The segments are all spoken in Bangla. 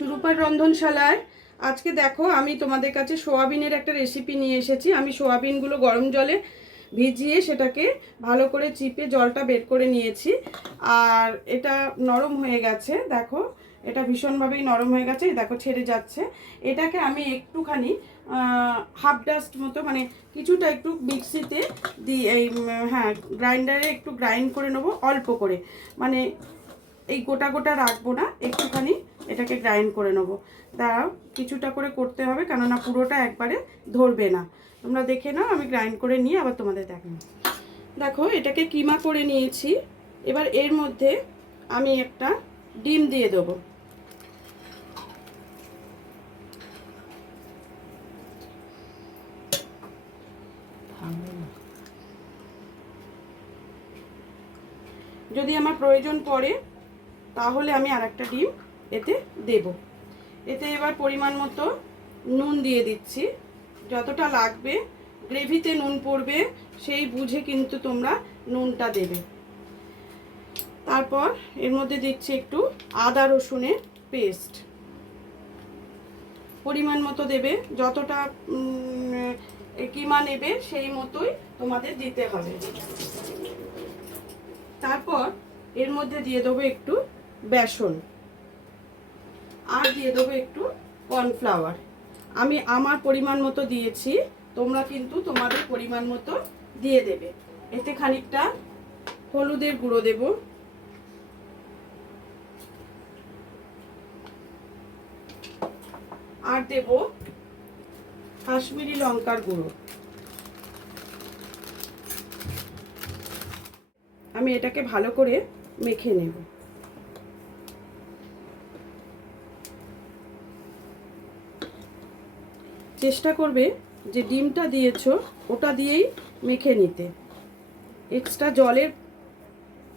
সুরূপার রন্ধনশালায় আজকে দেখো আমি তোমাদের কাছে সোয়াবিনের একটা রেসিপি নিয়ে এসেছি। আমি সোয়াবিনগুলো গরম জলে ভিজিয়ে সেটাকে ভালো করে চিপে জলটা বের করে নিয়েছি। আর এটা নরম হয়ে গেছে, দেখো এটা ভীষণভাবেই নরম হয়ে গেছে, দেখো ছেড়ে যাচ্ছে। এটাকে আমি একটুখানি হাফ ডাস্ট মতো মানে কিছুটা একটু মিক্সিতে দিয়ে এই হ্যাঁ গ্রাইন্ডারে একটু গ্রাইন্ড করে নেবো অল্প করে, মানে এই গোটা গোটা রাখবো না, একটুখানি এটাকে গ্রাইন্ড করে নেবো। দাঁড়াও, কিছুটা করে করতে হবে কেননা পুরোটা একবারে ধরবে না। তোমরা দেখে নাও, আমি গ্রাইন্ড করে নিয়ে আবার তোমাদের দেখাবো। দেখো এটাকে কিমা করে নিয়েছি। এবার এর মধ্যে আমি একটা ডিম দিয়ে দেবো। যদি আমার প্রয়োজন পড়ে তাহলে আমি আর একটা ডিম এতে দেব। এতে এবার পরিমাণ মতো নুন দিয়ে দিচ্ছি, যতটা লাগবে গ্রেভিতে নুন পড়বে সেই বুঝে কিন্তু তোমরা নুনটা দেবে। তারপর এর মধ্যে দিচ্ছি একটু আদা রসুনের পেস্ট, পরিমাণ মতো দেবে, যতটা কিমা নেবে সেই মতোই তোমাদের দিতে হবে। তারপর এর মধ্যে দিয়ে দেবো একটু বেসন আর দিয়ে দেবো একটু কর্নফ্লাওয়ার। আমি আমার পরিমাণ মতো দিয়েছি, তোমরা কিন্তু তোমাদের পরিমাণ মতো দিয়ে দেবে। এতে খানিকটা হলুদের গুঁড়ো দেব, আর দেব কাশ্মীরি লঙ্কার গুঁড়ো। আমি এটাকে ভালো করে মেখে নেব। চেষ্টা করবে যে ডিমটা দিয়েছো ওটা দিয়েই মেখে নিতে, এক্সট্রা জলের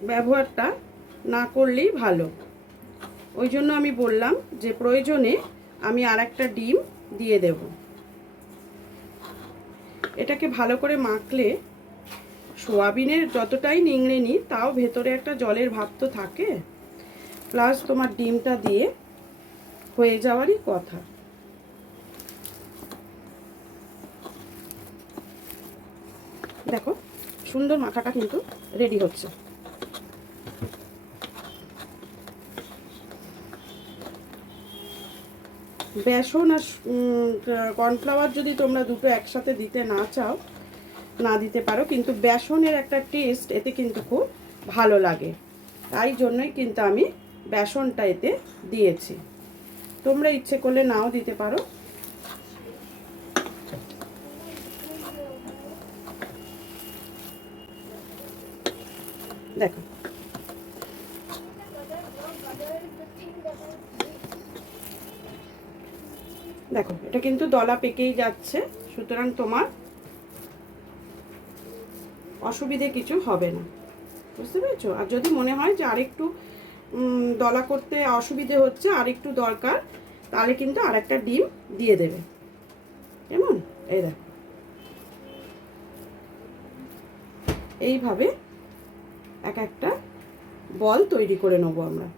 ব্যবহারটা না করলেই ভালো। ওই জন্য আমি বললাম যে প্রয়োজনে আমি আর একটা ডিম দিয়ে দেব। এটাকে ভালো করে মাখলে সোয়াবিনের যতটাই নিংড়ে নিই তাও ভেতরে একটা জলের ভাব তো থাকে, প্লাস তোমার ডিমটা দিয়ে হয়ে যাওয়ারই কথা। দেখো সুন্দর মাখাটা কিন্তু রেডি হচ্ছে। বেসন আর কর্নফ্লাওয়ার যদি তোমরা দুটো একসাথে দিতে না চাও না দিতে পারো, কিন্তু বেসনের একটা টেস্ট এতে কিন্তু খুব ভালো লাগে, তাই জন্যই কিন্তু আমি বেসনটা এতে দিয়েছি। তোমরা ইচ্ছে করলে নাও দিতে পারো। দেখো দেখো এটা কিন্তু দলা পেকেই যাচ্ছে, সুতরাং তোমার অসুবিধে কিছু হবে না, বুঝতে পেরেছো? আর যদি মনে হয় যে আরেকটু দলা করতে অসুবিধে হচ্ছে, আরেকটু দরকার, তাহলে কিন্তু আর একটা ডিম দিয়ে দেবে। কেমন? এই দেখো এইভাবে এক একটা বল তৈরি করে নেবো আমরা।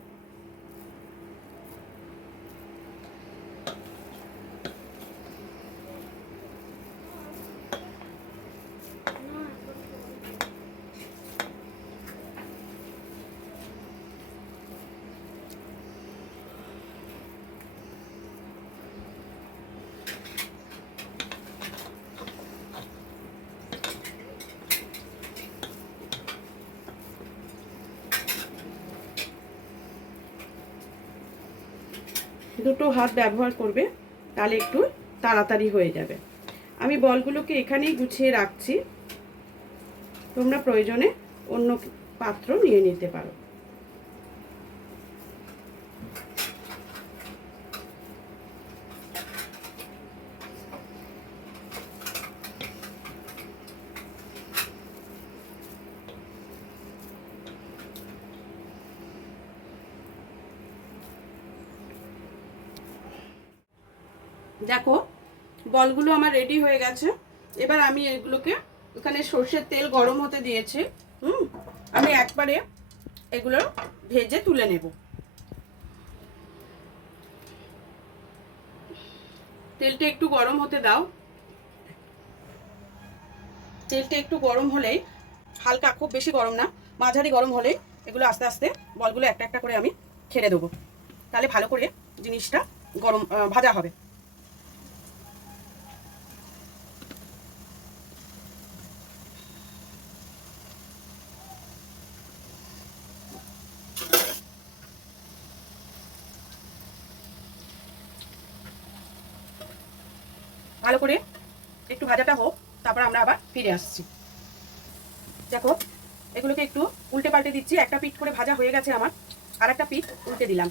দুটো হাত ব্যবহার করবে, তাহলে একটু তাড়াতাড়ি হয়ে যাবে। আমি বলগুলোকে এখানেই গুছিয়ে রাখছি, তোমরা প্রয়োজনে অন্য পাত্র নিয়ে নিতে পারো। দেখো বলগুলো আমার রেডি হয়ে গেছে। এবার আমি এগুলোকে, এখানে সর্ষের তেল গরম হতে দিয়েছি, আমি একবারে এগুলো ভেজে তুলে নেব। তেলটা একটু গরম হতে দাও। তেলটা একটু গরম হলেই, হালকা, খুব বেশি গরম না, মাঝারি গরম হলেই এগুলো আস্তে আস্তে বলগুলো একটা একটা করে আমি ছেড়ে দেবো। তাহলে ভালো করে জিনিসটা গরম ভাজা হবে। ভালো করে একটু ভাজাটা হোক, তারপর আমরা আবার ফিরে আসছি। দেখো এগুলোকে একটু উল্টে পাল্টে দিচ্ছি। একটা পিঠ করে ভাজা হয়ে গেছে আমার, আর একটা পিঠ উল্টে দিলাম।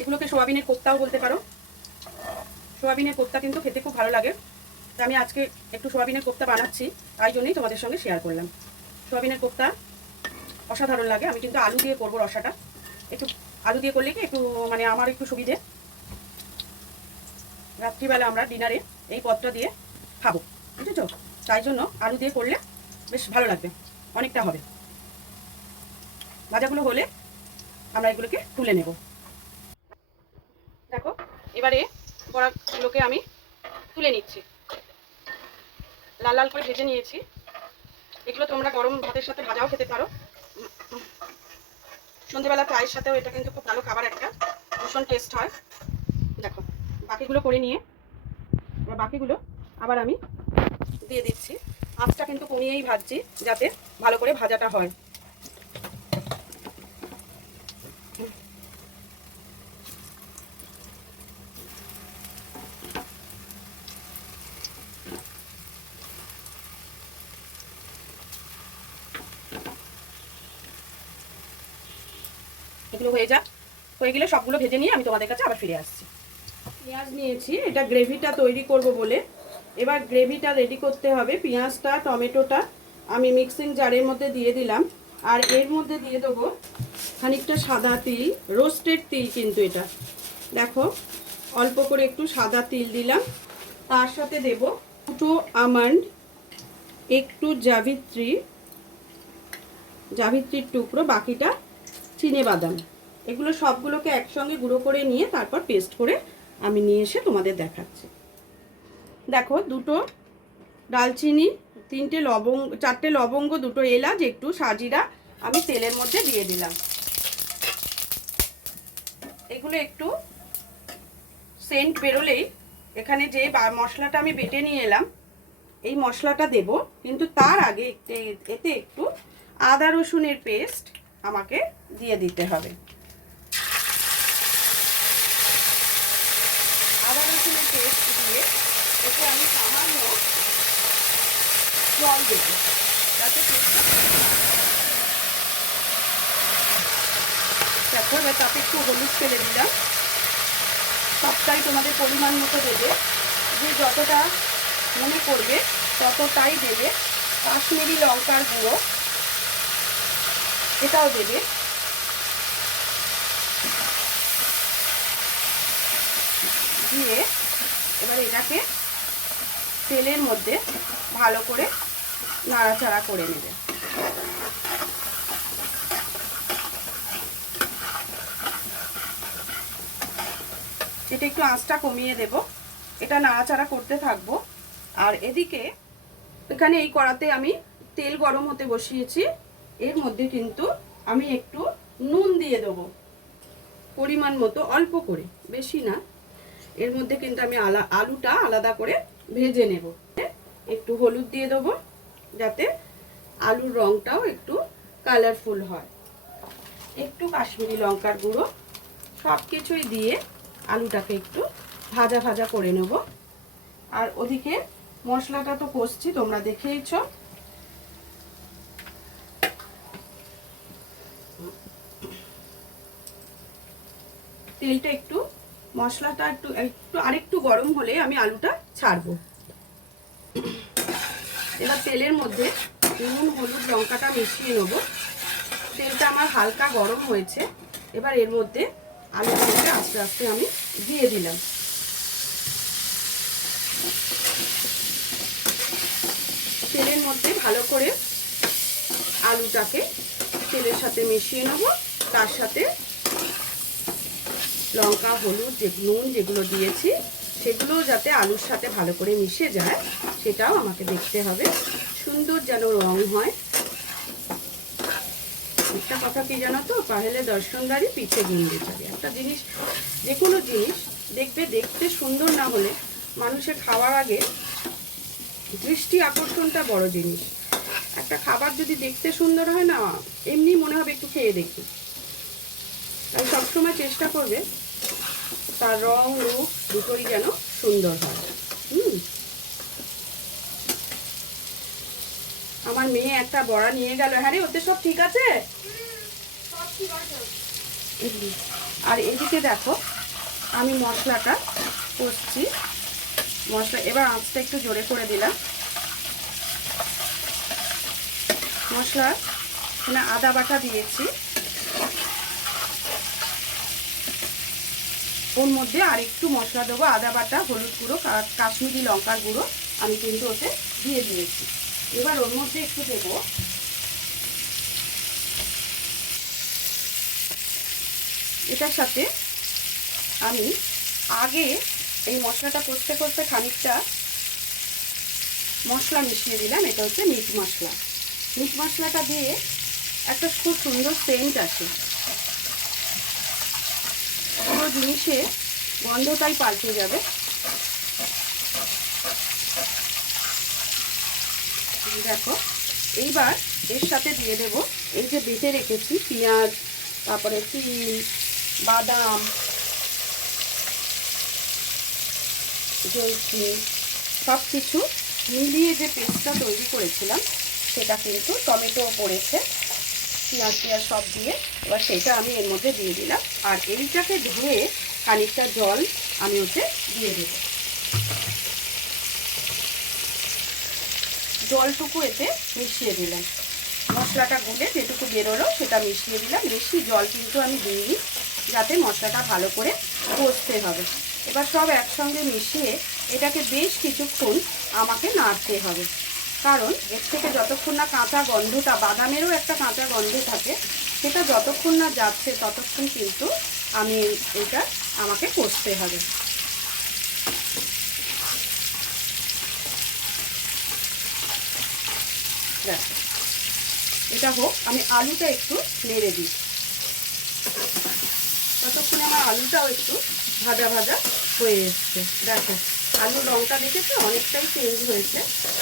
এগুলোকে সোয়াবিনের কোপ্তাও বলতে পারো। সোয়াবিনের কোপ্তা কিন্তু খেতে খুব ভালো লাগে। তো আমি আজকে একটু সোয়াবিনের কোপ্তা বানাচ্ছি, তাই জন্যই তোমাদের সঙ্গে শেয়ার করলাম। সোয়াবিনের কোপ্তা অসাধারণ লাগে। আমি কিন্তু আলু দিয়ে করবো রসাটা। একটু আলু দিয়ে করলে কি একটু মানে আমার একটু সুবিধে, রাত্রিবেলা আমরা ডিনারে এই পদটা দিয়ে খাবো, বুঝেছো? তাই জন্য আলু দিয়ে করলে বেশ ভালো লাগবে, অনেকটা হবে। ভাজাগুলো হলে আমরা এগুলোকে তুলে নেব। দেখো এবারে বড়াগুলোকে আমি তুলে নিচ্ছি। লাল লাল করে ভেজে নিয়েছি। এগুলো তোমরা গরম ভাতের সাথে ভাজাও খেতে পারো। সন্ধ্যেবেলা চায়ের সাথেও এটা কিন্তু খুব ভালো খাবার, একটা ভীষণ টেস্ট হয়। দেখো বাকিগুলো করে নিয়ে বাকিগুলো আবার আমি দিয়ে দিচ্ছি। আঁচটা কিন্তু কমিয়েই ভাজছি, যাতে ভালো করে ভাজাটা হয়। এগুলো হয়ে গেলে সবগুলো ভেজে নিয়ে আমি তোমাদের কাছে আবার ফিরে আসছি। পেঁয়াজ নিয়েছি, এটা গ্রেভিটা তৈরি করব বলে। এবার গ্রেভিটা রেডি করতে হবে। পেঁয়াজটা, টমেটোটা আমি মিক্সিং জারের মধ্যে দিয়ে দিলাম, আর এর মধ্যে দিয়ে দেবো খানিকটা সাদা তিল, রোস্টেড তিল কিন্তু এটা। দেখো অল্প করে একটু সাদা তিল দিলাম, তার সাথে দেব দুটো আমন্ড, একটু জাবিত্রির টুকরো, বাকিটা চিনেবাদাম। এগুলো সবগুলোকে একসঙ্গে গুঁড়ো করে নিয়ে তারপর পেস্ট করে আমি নিয়ে এসে তোমাদের দেখাচ্ছি। দেখো দুটো ডালচিনি, চারটে লবঙ্গ, দুটো এলাচ, একটু সাজিরা আমি তেলের মধ্যে দিয়ে দিলাম। এগুলো একটু সেন্ট বেরোলেই এখানে যে মশলাটা আমি বেটে নিয়ে এলাম, এই মশলাটা দেব। কিন্তু তার আগে এতে একটু আদা রসুনের পেস্ট আমাকে দিয়ে দিতে হবে। আদা রসুনের পেস্ট দিয়ে এতে আমি সামান্য জল দেব, যাতে দেখো এবার তাতে একটু হলুদ ফেলে দিলাম। সবটাই তোমাদের পরিমাণ মতো দেবে, যে যতটা মনে করবে ততটাই দেবে। কাশ্মীরি লঙ্কার গুঁড়ো এটাও দেবে। দিয়ে এবার এটাকে তেলের মধ্যে ভালো করে নাড়াচাড়া করে নেবে। এটা একটু আঁচটা কমিয়ে দেব, এটা নাড়াচাড়া করতে থাকবো। আর এখানে এই কড়াতে আমি তেল গরম হতে বসিয়েছি। এর মধ্যে কিন্তু আমি একটু নুন দিয়ে দেবো, পরিমাণ মতো, অল্প করে, বেশি না। এর মধ্যে কিন্তু আমি আলুটা আলাদা করে ভেজে নেব। একটু হলুদ দিয়ে দেবো, যাতে আলুর রঙটাও একটু কালারফুল হয়। একটু কাশ্মীরি লঙ্কার গুঁড়ো, সব কিছুই দিয়ে আলুটাকে একটু ভাজা ভাজা করে নেব। আর ওদিকে মশলাটা তো কষছি, তোমরা দেখেইছো। তেলটা একটু, মশলাটা আরেকটু গরম হলে আমি আলুটা ছাড়বো। এবার তেলের মধ্যে নুন, হলুদ, লঙ্কাটা মিশিয়ে নেব। তেলটা আমার হালকা গরম হয়েছে। এবার এর মধ্যে আলুগুলোকে আস্তে আস্তে আমি দিয়ে দিলাম। তেলের মধ্যে ভালো করে আলুটাকে তেলের সাথে মিশিয়ে নেব। তার সাথে লঙ্কা, হলুদ, নুন যেগুলো দিয়েছি সেগুলো যাতে আলুর সাথে ভালো করে মিশে যায় সেটাও আমাকে দেখতে হবে, সুন্দর যেন রং হয়। একটা কথা কি জানো তো, পাহেলে দর্শনদারি পিছে গুন্ডে চলে। একটা জিনিস, যে কোনো জিনিস দেখবে, দেখতে সুন্দর না হলে মানুষের খাওয়ার আগে দৃষ্টি আকর্ষণটা বড় জিনিস। একটা খাবার যদি দেখতে সুন্দর হয় না, এমনি মনে হবে একটু খেয়ে দেখি। তাই সবসময় চেষ্টা করবে তার রং রূপ দুটোই যেন সুন্দর হয়। আমার মেয়ে একটা বড়া নিয়ে গেল। হ্যাঁ রে, ওতে সব ঠিক আছে? আর এদিকে দেখো আমি মশলাটা কষছি। মশলা এবার আঁচটা একটু জোরে করে দিলাম। মশলা এখানে আদা বাটা দিয়েছি, ওর মধ্যে আর একটু মশলা দেবো, আদা বাটা, হলুদ গুঁড়ো, কাশ্মীরি লঙ্কার গুঁড়ো আমি কিন্তু ওতে দিয়ে দিয়েছি। এবার ওর মধ্যে একটু দেবো এটার সাথে আমি আগে এই মশলাটা কষতে কষতে খানিকটা মশলা মিশিয়ে দিলাম। এটা হচ্ছে মিট মশলা। মিট মশলাটা দিয়ে একটা খুব সুন্দর সেন্ট আসে, পুরো জিনিসে গন্ধটাই পাল্টে যাবে। দেখো এইবার এর সাথে দিয়ে দেব এই যে বেটে রেখেছি পেঁয়াজ, তারপরে তিল, বাদাম, জয়ত্রী, সব কিছু মিলিয়ে যে পেস্টটা তৈরি করেছিলাম সেটা কিন্তু টমেটো পড়েছে, পেঁয়াজ সব দিয়ে। এবার সেটা আমি এর মধ্যে দিয়ে দিলাম। আর এইটাকে ধুয়ে খানিকটা জল আমি ওতে দিয়ে দেব। জলটুকু এতে মিশিয়ে দিলাম, মশলাটা গুলে যেটুকু বেরোলো সেটা মিশিয়ে দিলাম। বেশি জল কিন্তু আমি দিইনি, যাতে মশলাটা ভালো করে কষতে হবে। এবার সব একসঙ্গে মিশিয়ে এটাকে বেশ কিছুক্ষণ আমাকে নাড়তে হবে, কারণ এর থেকে যতক্ষণ না কাঁচা গন্ধটা, বাদামেরও একটা কাঁচা গন্ধ থাকে, সেটা যতক্ষণ না যাচ্ছে ততক্ষণ কিন্তু এটা আমাকে কষতে হবে। এটা হোক, আমি আলুটা একটু নেড়ে দিই। ততক্ষণে আমার আলুটাও একটু ভাজা ভাজা হয়ে এসছে। দেখো আলুর রঙটা দেখেছো, অনেকটাই চেঞ্জ হয়েছে,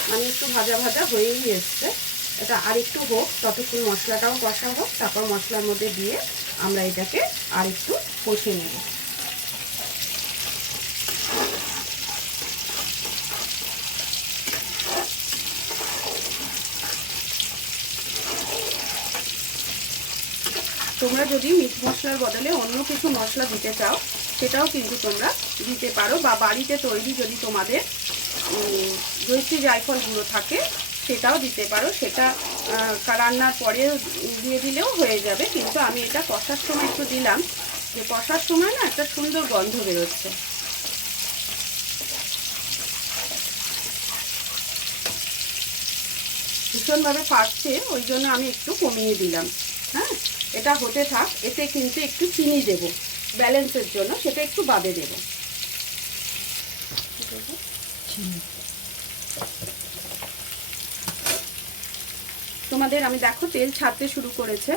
মানে একটু ভাজা ভাজা হয়েই এসছে। এটা আর একটু হোক, ততক্ষণ মশলাটাও কষা হোক, তারপর মশলার মধ্যে দিয়ে আমরা এটাকে আর একটু কষে নেব। তোমরা যদি মিট মশলার বদলে অন্য কিছু মশলা দিতে চাও সেটাও কিন্তু তোমরা দিতে পারো, বা বাড়িতে তৈরি যদি তোমাদের জয়িত্রী জায়ফল গুঁড়ো থাকে সেটাও দিতে পারো। সেটা রান্নার পরে দিয়ে দিলেও হয়ে যাবে, কিন্তু আমি এটা কষার সময় একটু দিলাম, যে কষার সময় না একটা সুন্দর গন্ধ বেরোচ্ছে। ভীষণভাবে ফাটছে, ওই জন্য আমি একটু কমিয়ে দিলাম। হ্যাঁ, এটা হতে থাক। এতে কিন্তু একটু চিনি দেব ব্যালেন্সের জন্য, সেটা একটু বাদে দেব। তোমাদের আমি দেখো তেল ছাড়তে শুরু করেছে,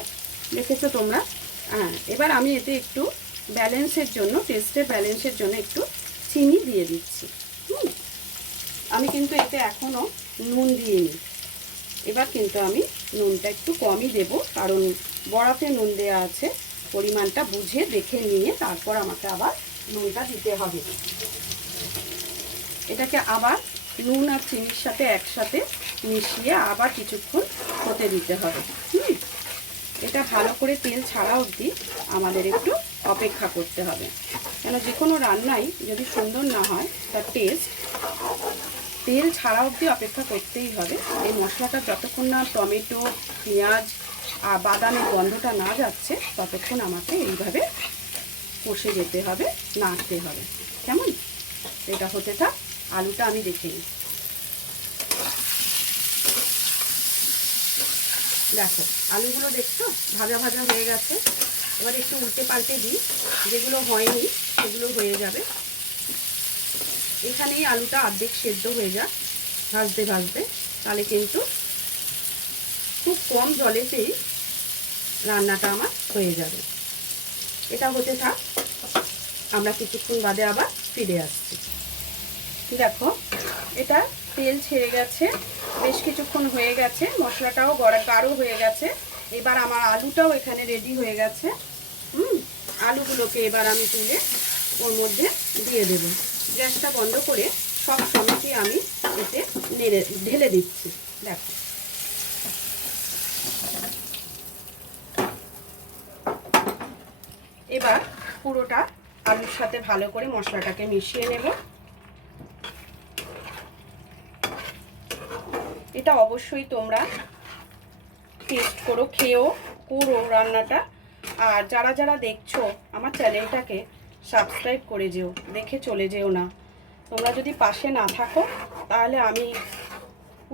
দেখেছো তোমরা। হ্যাঁ, এবার আমি এতে একটু ব্যালেন্সের জন্য, টেস্টের ব্যালেন্সের জন্য একটু চিনি দিয়ে দিচ্ছি। আমি কিন্তু এতে এখনও নুন দিইনি। এবার কিন্তু আমি নুনটা একটু কমই দেব, কারণ বড়াতে নুন দেওয়া আছে। পরিমাণটা বুঝে দেখে নিয়ে তারপর আমাকে আবার নুনটা দিতে হবে। এটাকে আবার নুন আর চিনির সাথে একসাথে মিশিয়ে আবার কিছুক্ষণ হতে দিতে হবে। এটা ভালো করে তেল ছাড়া অবধি আমাদের একটু অপেক্ষা করতে হবে, কেন যে কোনো রান্নাই যদি সুন্দর না হয় তার টেস্ট, তেল ছাড়া অবধি অপেক্ষা করতেই হবে। এই মশলাটা যতক্ষণ না টমেটো, পেঁয়াজ আর বাদামের গন্ধটা না যাচ্ছে ততক্ষণ আমাকে এইভাবে কষে যেতে হবে, নাড়তে হবে। কেমন? এটা হতে থাক, আলুটা আমি দেখে নিই। দেখো আলুগুলো দেখছো ভাজা ভাজা হয়ে গেছে। এবার একটু উল্টে পাল্টে দিই, যেগুলো হয়নি সেগুলো হয়ে যাবে। এখানেই আলুটা অর্ধেক সেদ্ধ হয়ে যাক ভাজতে ভাজতে, তাহলে কিন্তু খুব কম জলেতেই রান্নাটা আমার হয়ে যাবে। এটা হতে থাক, আমরা কিছুক্ষণ বাদে আবার ফিরে আসছি। দেখো এটা তেল ছেড়ে গেছে, বেশ কিছুক্ষণ হয়ে গেছে, মশলাটাও গাঢ় হয়ে গেছে। এবার আমার আলুটাও এখানে রেডি হয়ে গেছে। আলুগুলোকে এবার আমি তুলে ওর মধ্যে দিয়ে দেব। গ্যাসটা বন্ধ করে সব সমেতই আমি এতে ঢেলে দিচ্ছি। দেখো এবার পুরোটা আলুর সাথে ভালো করে মশলাটাকে মিশিয়ে নেব। এটা অবশ্যই তোমরা টেস্ট করো, খেয়েও করো রান্নাটা। আর যারা যারা দেখছো আমার চ্যানেলটাকে সাবস্ক্রাইব করে যেও, দেখে চলে যেও না। তোমরা যদি পাশে না থাকো তাহলে আমি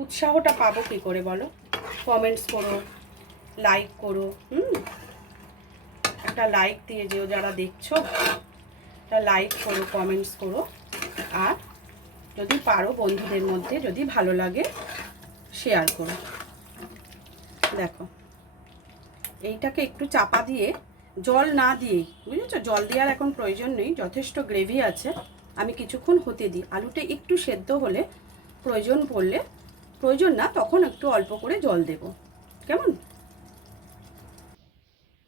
উৎসাহটা পাবো কী করে বলো? কমেন্টস করো, লাইক করো, একটা লাইক দিয়ে যেও যারা দেখছো, একটা লাইক করো, কমেন্টস করো। আর যদি পারো বন্ধুদের মধ্যে যদি ভালো লাগে শেয়ার করো। দেখো এইটাকে একটু চাপা দিয়ে, জল না দিয়েই, বুঝেছো, জল দেওয়ার এখন প্রয়োজন নেই, যথেষ্ট গ্রেভি আছে। আমি কিছুক্ষণ হতে দিই, আলুটা একটু সেদ্ধ হলে প্রয়োজন পড়লে, প্রয়োজন না তখন একটু অল্প করে জল দেব, কেমন?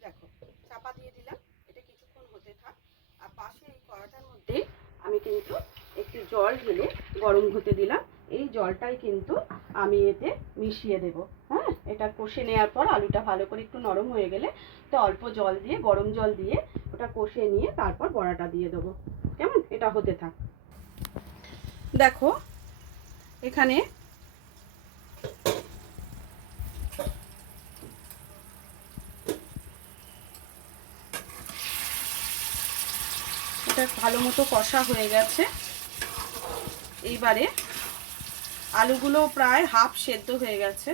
দেখো চাপা দিয়ে দিলাম, এটা কিছুক্ষণ হতে থাক। আর পাশে এই কড়াটার মধ্যে আমি কিন্তু একটু জল ঢেলে গরম হতে দিলাম। এই জলটাই কিন্তু আমি এতে মিশিয়ে দেব। হ্যাঁ, এটা কষে নেওয়ার পর আলুটা ভালো করে একটু নরম হয়ে গেলে তো অল্প জল দিয়ে, গরম জল দিয়ে ওটা কষে নিয়ে তারপর বড়াটা দিয়ে দেবো, কেমন? এটা হতে থাক। দেখো এখানে এটা ভালো মতো কষা হয়ে গেছে। এইবারে আলুগুলো প্রায় হাফ সেদ্ধ হয়ে গেছে।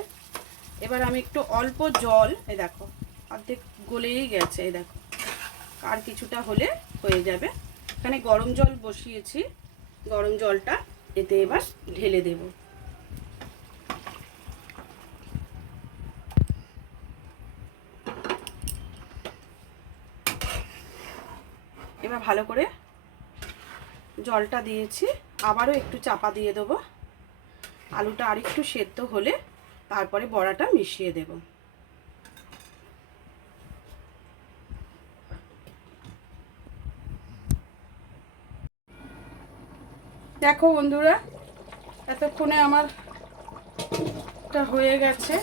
এবার আমি একটু অল্প জল, এই দেখো অর্ধেক গলেই গেছে, এই দেখো আর কিছুটা হলে হয়ে যাবে। এখানে গরম জল বসিয়েছি, গরম জলটা এতে এবার ঢেলে দেব। এবার ভালো করে জলটা দিয়েছি, আবারও একটু চাপা দিয়ে দেবো। আলুটা আরেকটু সেদ্ধ হলে তারপরে বড়াটা মিশিয়ে দেব। দেখো বন্ধুরা, এতক্ষণে আমার এটা হয়ে গেছে।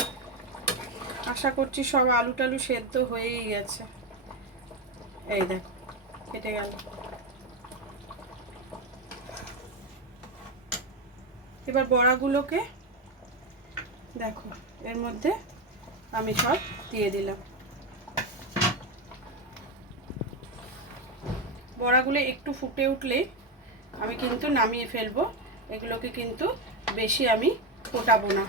আশা করছি সব আলু টালু সেদ্ধ হয়েই গেছে। এই দেখো কেটে গেল। এবার বড়াগুলোকে দেখো এর মধ্যে আমি সব দিয়ে দিলাম। বড়াগুলো একটু ফুটে উঠলে আমি কিন্তু নামিয়ে ফেলবো। এগুলোকে কিন্তু বেশি আমি ফোটাবো না,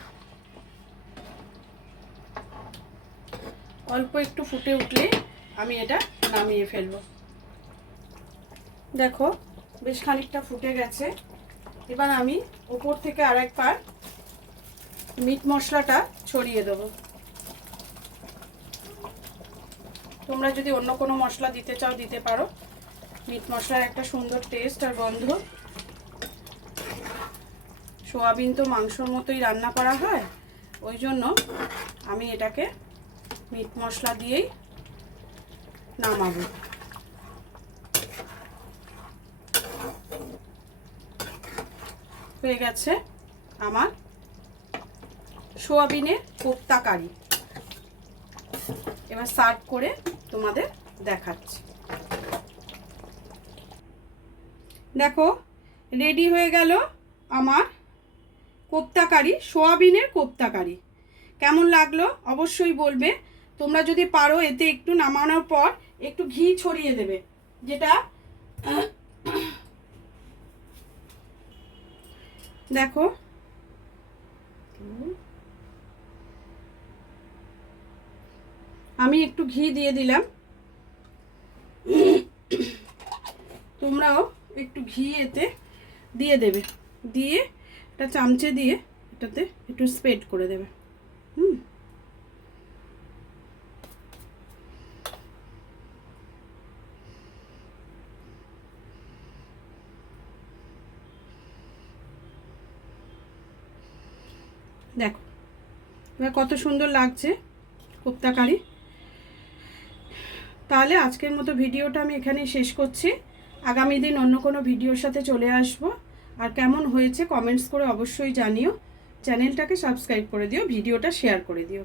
অল্প একটু ফুটে উঠলে আমি এটা নামিয়ে ফেলবো। দেখো বেশ খানিকটা ফুটে গেছে। এবার আমি উপর থেকে আরেকবার মিট মশলাটা ছড়িয়ে দেবো। তোমরা যদি অন্য কোনো মশলা দিতে চাও দিতে পারো। মিট মশলার একটা সুন্দর টেস্ট আর গন্ধ। সোয়াবিন তো মাংসর মতোই রান্না করা হয়, ওই জন্য আমি এটাকে মিট মশলা দিয়েই নামাবো। হয়ে গেছে আমার সোয়াবিনের কোপ্তা কারি। এবার সার্ভ করে তোমাদের দেখাচ্ছি। দেখো রেডি হয়ে গেল আমার কোপ্তা কারি, সোয়াবিনের কোপ্তা কারি। কেমন লাগলো অবশ্যই বলবে। তোমরা যদি পারো এতে একটু নামানোর পর একটু ঘি ছড়িয়ে দেবে, যেটা দেখো আমি একটু ঘি দিয়ে দিলাম, তোমরাও একটু ঘি এতে দিয়ে দেবে, দিয়ে একটা চামচে দিয়ে এটাতে একটু স্প্রেড করে দেবে। দেখো এবার কত সুন্দর লাগছে কোপ্তা কারি। তাহলে আজকের মতো ভিডিওটা আমি এখানেই শেষ করছি। আগামী দিন অন্য কোনো ভিডিওর সাথে চলে আসব। আর কেমন হয়েছে কমেন্টস করে অবশ্যই জানিও। চ্যানেলটাকে সাবস্ক্রাইব করে দিও, ভিডিওটা শেয়ার করে দিও।